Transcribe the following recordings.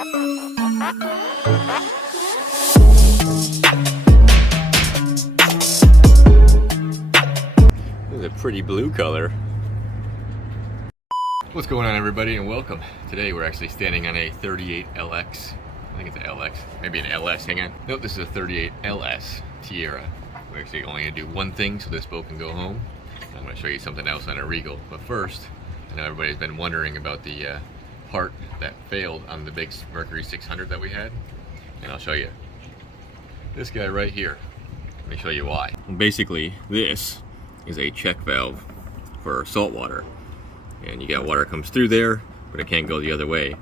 This is a pretty blue color. What's going on, everybody, and welcome. Today we're actually standing on a 38LX. I think it's an LX, maybe an LS, hang on. Nope, this is a 38LS Tierra. We're actually only gonna do one thing so this boat can go home. I'm gonna show you something else on a Regal. But first, I know everybody's been wondering about the part that failed on the big Mercury 600 that we had. And I'll show you. This guy right here. Let me show you why. Basically, this is a check valve for salt water. And you got water comes through there, but it can't go the other way.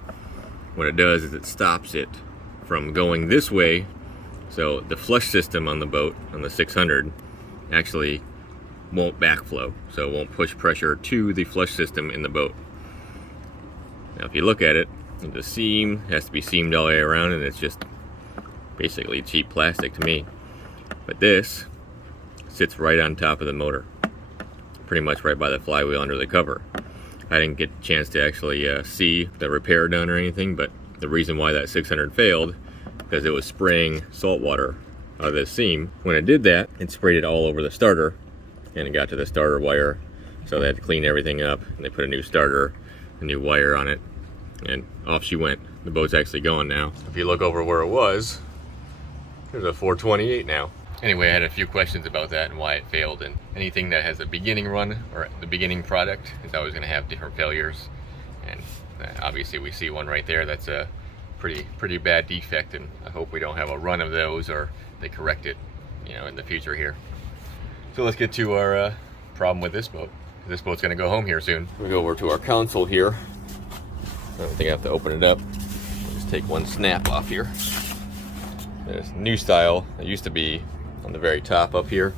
What it does is it stops it from going this way, so the flush system on the boat, on the 600, actually won't backflow, so it won't push pressure to the flush system in the boat. Now if you look at it, the seam has to be seamed all the way around, and it's just basically cheap plastic to me. But this sits right on top of the motor, pretty much right by the flywheel under the cover. I didn't get a chance to actually see the repair done or anything, but the reason why that 600 failed, because it was spraying salt water out of this seam. When it did that, it sprayed it all over the starter, and it got to the starter wire, so they had to clean everything up, and they put a new starter, a new wire on it, and off she went. The boat's actually going now. If you look over where it was, there's a 428 now. Anyway, I had a few questions about that and why it failed, and anything that has a beginning run or the beginning product is always going to have different failures. And obviously we see one right there that's a pretty bad defect, and I hope we don't have a run of those or they correct it, you know, in the future here. So let's get to our problem with this boat. This boat's going to go home here soon. We go over to our console here. I don't think I have to open it up. I'll just take one snap off here. There's new style. It used to be on the very top up here.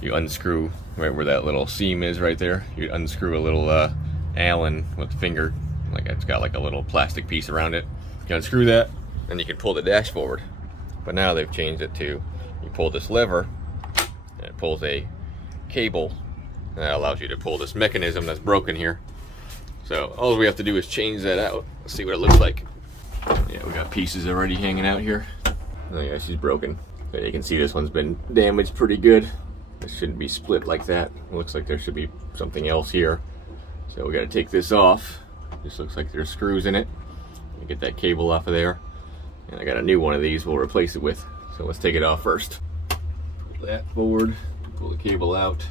You unscrew right where that little seam is right there. You unscrew a little Allen with a finger, like it's got like a little plastic piece around it. You unscrew that, and you can pull the dash forward. But now they've changed it to, you pull this lever, and it pulls a cable, and that allows you to pull this mechanism that's broken here. So all we have to do is change that out. Let's see what it looks like. Yeah, we got pieces already hanging out here. Oh yeah, she's broken. But you can see this one's been damaged pretty good. This shouldn't be split like that. It looks like there should be something else here. So we got to take this off. This looks like there's screws in it. Get that cable off of there. And I got a new one of these we'll replace it with. So let's take it off first. Pull that forward, pull the cable out.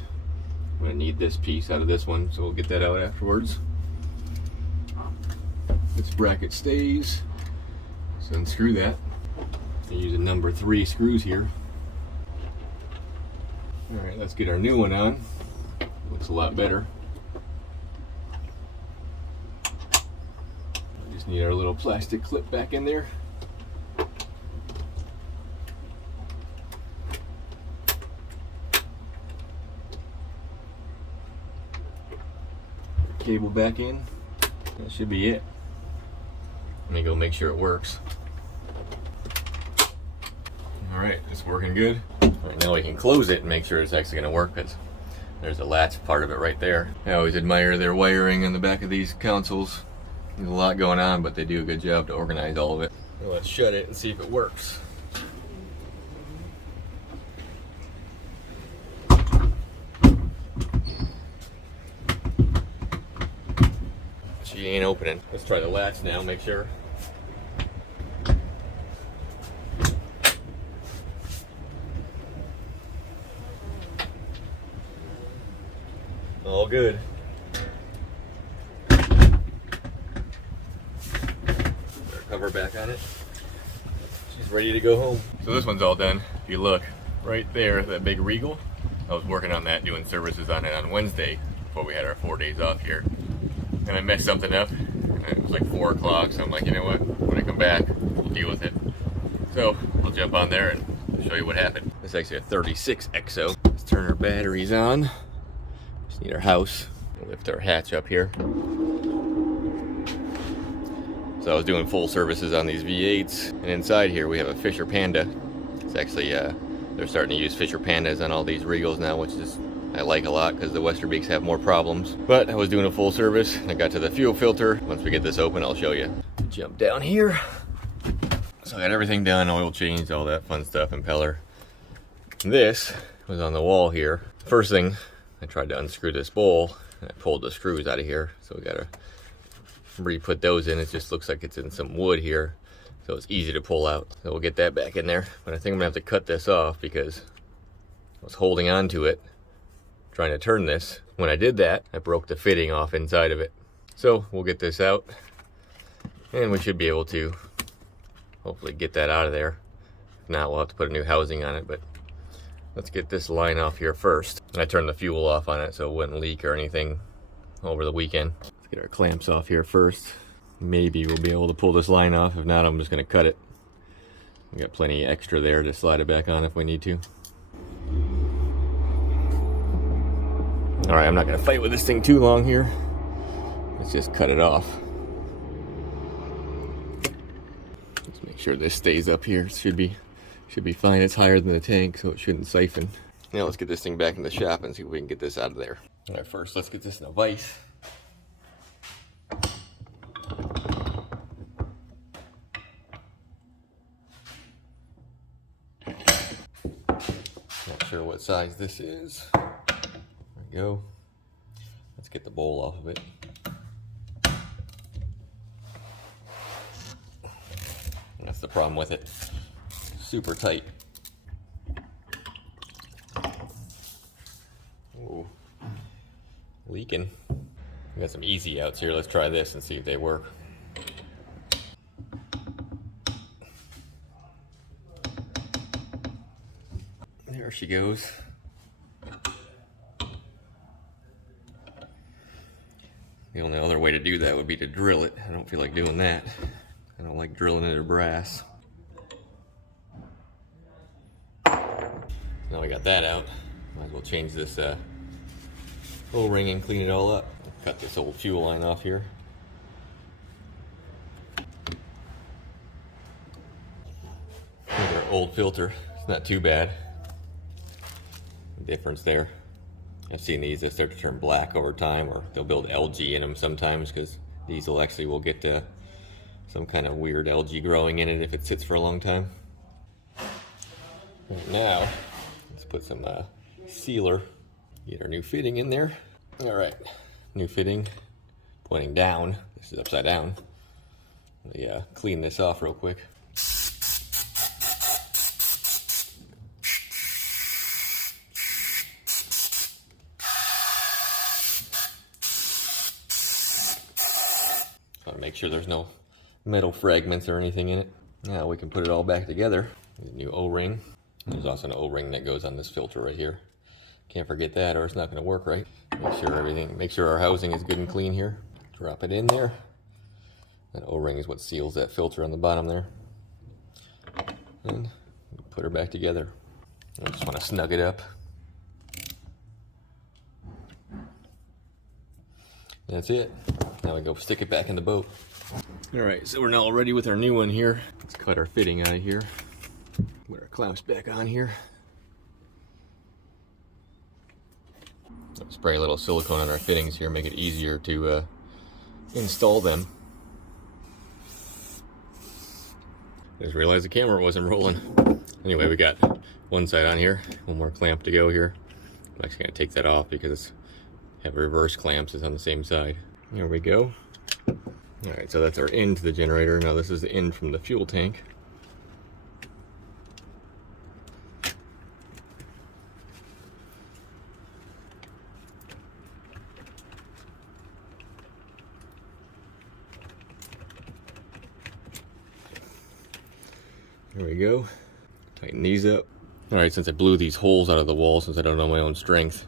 I'm gonna need this piece out of this one, so we'll get that out afterwards. This bracket stays. So unscrew that. I'm using number 3 screws here. Alright, let's get our new one on. Looks a lot better. We just need our little plastic clip back in there. Cable back in. That should be it. Let me go make sure it works. Alright, it's working good. Right, now we can close it and make sure it's actually going to work, because there's a latch part of it right there. I always admire their wiring in the back of these consoles. There's a lot going on, but they do a good job to organize all of it. So let's shut it and see if it works. She ain't opening. Let's try the latch now, make sure. All good. Put our cover back on it. She's ready to go home. So this one's all done. If you look right there, that big Regal, I was working on that, doing services on it on Wednesday before we had our 4 days off here. And I messed something up, and it was like 4 o'clock, so I'm like, you know what, when I come back, we'll deal with it. So we'll jump on there and show you what happened. This is actually a 36 EXO. Let's turn our batteries on. Just need our house. We'll lift our hatch up here. So I was doing full services on these V8s, and inside here we have a Fisher Panda. It's actually, they're starting to use Fisher Pandas on all these Regals now, which is I like a lot because the Westerbeeks have more problems. But I was doing a full service, and I got to the fuel filter. Once we get this open, I'll show you. Jump down here. So I got everything done, oil changed, all that fun stuff, impeller. This was on the wall here. First thing, I tried to unscrew this bowl, and I pulled the screws out of here. So we gotta re-put those in. It just looks like it's in some wood here, so it's easy to pull out. So we'll get that back in there. But I think I'm gonna have to cut this off because I was holding on to it, trying to turn this. When I did that, I broke the fitting off inside of it. So we'll get this out, and we should be able to hopefully get that out of there. If not, we'll have to put a new housing on it, but let's get this line off here first. I turned the fuel off on it so it wouldn't leak or anything over the weekend. Let's get our clamps off here first. Maybe we'll be able to pull this line off. If not, I'm just gonna cut it. We got plenty extra there to slide it back on if we need to. All right, I'm not gonna fight with this thing too long here. Let's just cut it off. Let's make sure this stays up here. It should be fine. It's higher than the tank, so it shouldn't siphon. Now let's get this thing back in the shop and see if we can get this out of there. All right, first let's get this in a vise. Not sure what size this is. There we go. Let's get the bowl off of it. That's the problem with it. Super tight. Ooh. Leaking. We got some easy outs here. Let's try this and see if they work. There she goes. The only other way to do that would be to drill it. I don't feel like doing that. I don't like drilling into brass. Now we got that out. Might as well change this O-ring and clean it all up. Cut this old fuel line off here. Here's our old filter. It's not too bad. Difference there. I've seen these, they start to turn black over time, or they'll build algae in them sometimes because diesel actually will get some kind of weird algae growing in it if it sits for a long time. Right now, let's put some sealer, get our new fitting in there. All right, new fitting, pointing down. This is upside down. Let me clean this off real quick. Make sure there's no metal fragments or anything in it. Now we can put it all back together. The new O-ring. There's also an O-ring that goes on this filter right here. Can't forget that, or it's not going to work right. Make sure our housing is good and clean here. Drop it in there. That O-ring is what seals that filter on the bottom there. And put her back together. I just want to snug it up. That's it. Now we go stick it back in the boat. All right, so we're now all ready with our new one here. Let's cut our fitting out of here. Put our clamps back on here. Spray a little silicone on our fittings here, make it easier to install them. Just realized the camera wasn't rolling. Anyway, we got one side on here, one more clamp to go here. I'm actually gonna take that off because have reverse clamps is on the same side. There we go. All right, so that's our end to the generator. Now this is the end from the fuel tank. There we go. Tighten these up. All right, since I blew these holes out of the wall, since I don't know my own strength,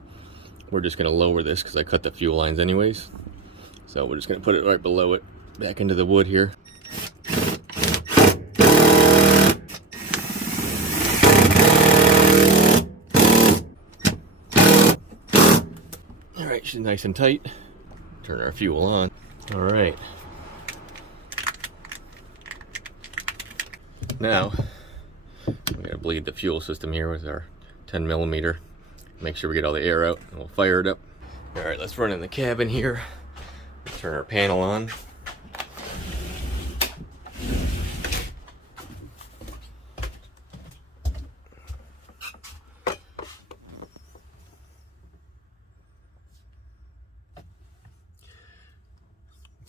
we're just gonna lower this because I cut the fuel lines anyways. So we're just gonna put it right below it, back into the wood here. All right, she's nice and tight. Turn our fuel on. All right. Now, we gotta bleed the fuel system here with our 10mm. Make sure we get all the air out, and we'll fire it up. All right, let's run in the cabin here. Turn our panel on.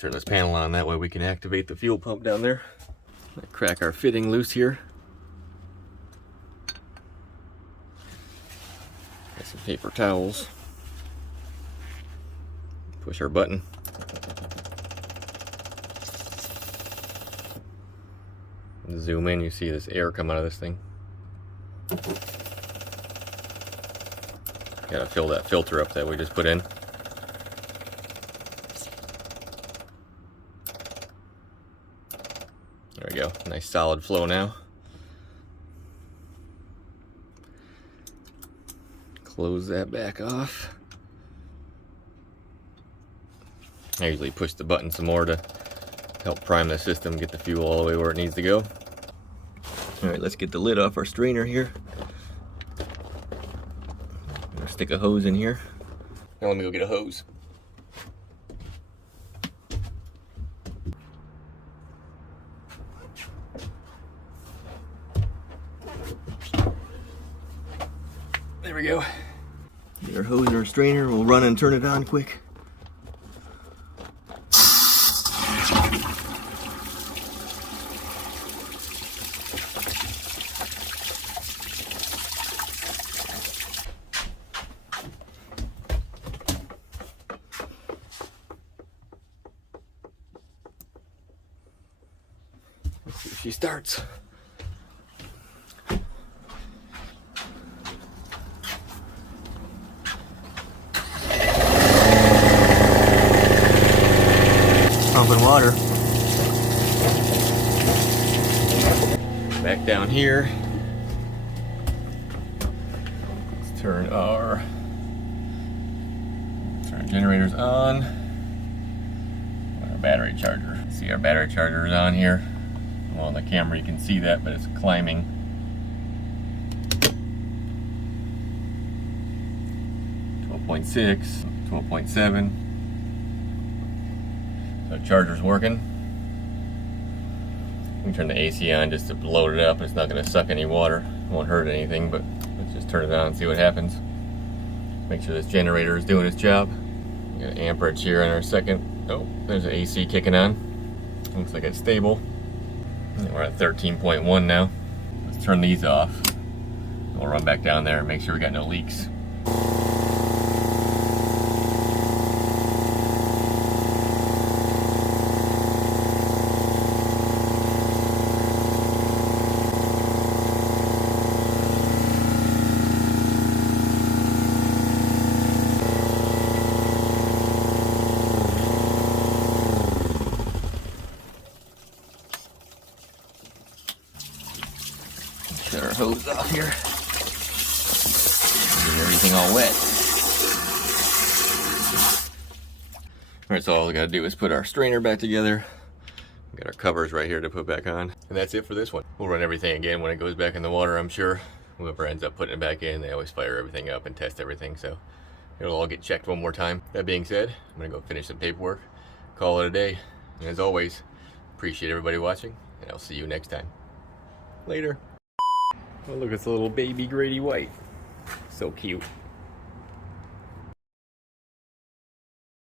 turn this panel on, that way we can activate the fuel pump down there. Crack our fitting loose here. Got some paper towels. Push our button. Zoom in, you see this air come out of this thing. Gotta fill that filter up that we just put in. There we go, nice solid flow now. Close that back off. I usually push the button some more to help prime the system, get the fuel all the way where it needs to go. All right, let's get the lid off our strainer here. Stick a hose in here. Now let me go get a hose. There we go. Get our hose and our strainer. We'll run and turn it on quick. Let's see if she starts. Pumping water. Back down here. Let's turn our generators on. Our battery charger. See, our battery charger is on here. Well, on the camera you can see that, but it's climbing. 12.6, 12.7. So the charger's working. We can turn the AC on just to load it up. It's not going to suck any water. It won't hurt anything, but let's just turn it on and see what happens. Make sure this generator is doing its job. We got amperage here on our second. Oh, there's the AC kicking on. Looks like it's stable. And we're at 13.1 now. Let's turn these off. We'll run back down there and make sure we got no leaks. Get our hose off here. Get everything all wet. Alright, so all we gotta do is put our strainer back together. We got our covers right here to put back on. And that's it for this one. We'll run everything again when it goes back in the water, I'm sure. Whoever ends up putting it back in, they always fire everything up and test everything, so it'll all get checked one more time. That being said, I'm gonna go finish some paperwork, call it a day. And as always, appreciate everybody watching, and I'll see you next time. Later. Oh look, it's a little baby Grady White. So cute.